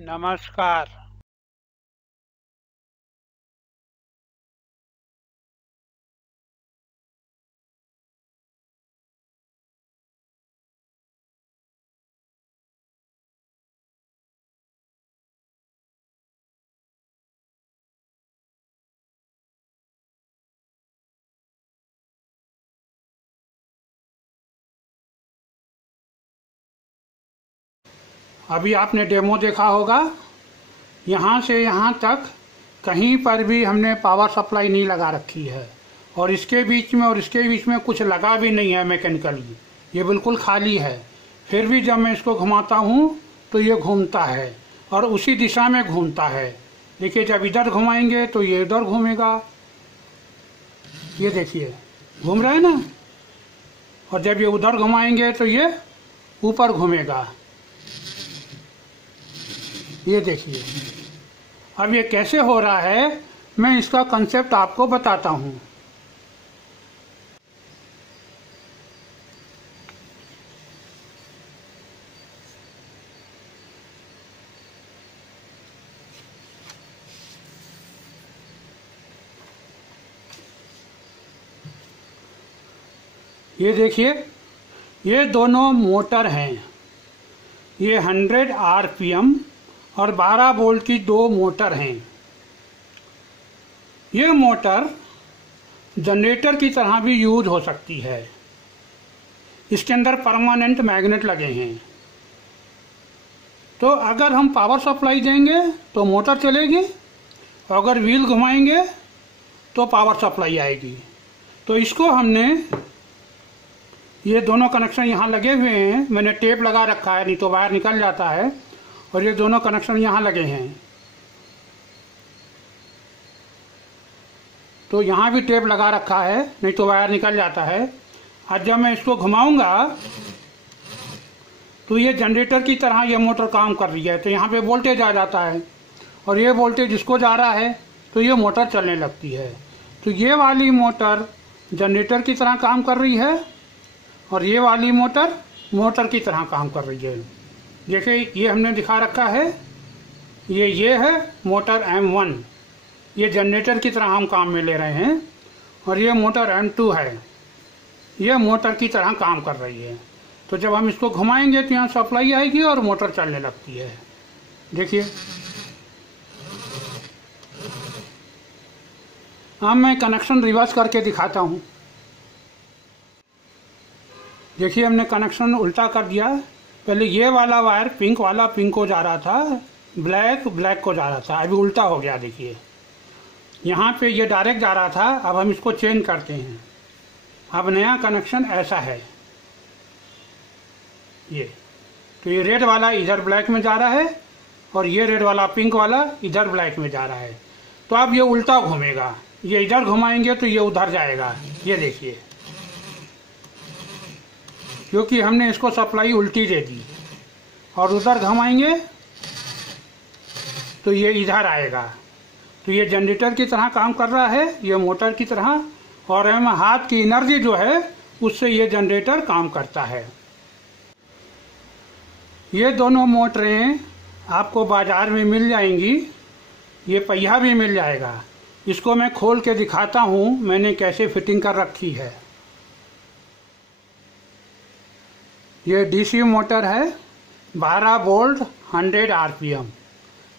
नमस्कार। अभी आपने डेमो देखा होगा। यहाँ से यहाँ तक कहीं पर भी हमने पावर सप्लाई नहीं लगा रखी है और इसके बीच में और इसके बीच में कुछ लगा भी नहीं है मैकेनिकली। ये बिल्कुल खाली है। फिर भी जब मैं इसको घुमाता हूँ तो ये घूमता है और उसी दिशा में घूमता है। देखिए, जब इधर घुमाएंगे तो ये इधर घूमेगा। ये देखिए, घूम रहा है ना। और जब ये उधर घुमाएंगे तो ये ऊपर घूमेगा। ये देखिए, अब ये कैसे हो रहा है, मैं इसका कंसेप्ट आपको बताता हूँ। ये देखिए, ये दोनों मोटर हैं। ये 100 आरपीएम और 12 वोल्ट की दो मोटर हैं। ये मोटर जनरेटर की तरह भी यूज हो सकती है। इसके अंदर परमानेंट मैग्नेट लगे हैं। तो अगर हम पावर सप्लाई देंगे तो मोटर चलेगी, और अगर व्हील घुमाएंगे तो पावर सप्लाई आएगी। तो इसको हमने, ये दोनों कनेक्शन यहाँ लगे हुए हैं। मैंने टेप लगा रखा है, नहीं तो वायर निकल जाता है। और ये दोनों कनेक्शन यहाँ लगे हैं, तो यहाँ भी टेप लगा रखा है, नहीं तो वायर निकल जाता है। और जब मैं इसको घुमाऊंगा तो ये जनरेटर की तरह ये मोटर काम कर रही है। तो यहाँ पे वोल्टेज आ जाता है और ये वोल्टेज इसको जा रहा है तो ये मोटर चलने लगती है। तो ये वाली मोटर जनरेटर की तरह काम कर रही है और ये वाली मोटर मोटर की तरह काम कर रही है। देखिए, ये हमने दिखा रखा है। ये है मोटर M1, ये जनरेटर की तरह हम काम में ले रहे हैं। और ये मोटर M2 है, ये मोटर की तरह काम कर रही है। तो जब हम इसको घुमाएंगे तो यहाँ सप्लाई आएगी और मोटर चलने लगती है। देखिए, अब मैं कनेक्शन रिवर्स करके दिखाता हूँ। देखिए, हमने कनेक्शन उल्टा कर दिया। पहले ये वाला वायर पिंक वाला पिंक को जा रहा था, ब्लैक ब्लैक को जा रहा था। अभी उल्टा हो गया। देखिए, यहाँ पे ये डायरेक्ट जा रहा था, अब हम इसको चेंज करते हैं। अब नया कनेक्शन ऐसा है। ये तो ये रेड वाला इधर ब्लैक में जा रहा है और ये रेड वाला पिंक वाला इधर ब्लैक में जा रहा है। तो अब ये उल्टा घूमेगा। ये इधर घुमाएंगे तो ये उधर जाएगा। ये देखिए, क्योंकि हमने इसको सप्लाई उल्टी दे दी। और उधर घुमाएंगे तो ये इधर आएगा। तो ये जनरेटर की तरह काम कर रहा है, ये मोटर की तरह। और हम हाथ की एनर्जी जो है उससे ये जनरेटर काम करता है। ये दोनों मोटरें आपको बाजार में मिल जाएंगी। ये पहिया भी मिल जाएगा। इसको मैं खोल के दिखाता हूँ मैंने कैसे फिटिंग कर रखी है। ये डीसी मोटर है, 12 वोल्ट 100 आरपीएम।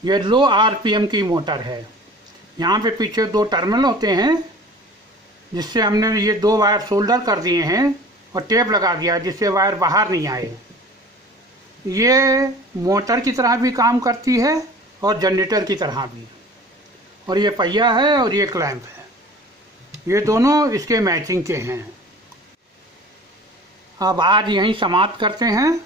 ये लो आरपीएम की मोटर है। यहाँ पे पीछे दो टर्मिनल होते हैं, जिससे हमने ये दो वायर सोल्डर कर दिए हैं और टेप लगा दिया जिससे वायर बाहर नहीं आए। ये मोटर की तरह भी काम करती है और जनरेटर की तरह भी। और ये पहिया है और ये क्लैंप है। ये दोनों इसके मैचिंग के हैं। अब आज यहीं समाप्त करते हैं।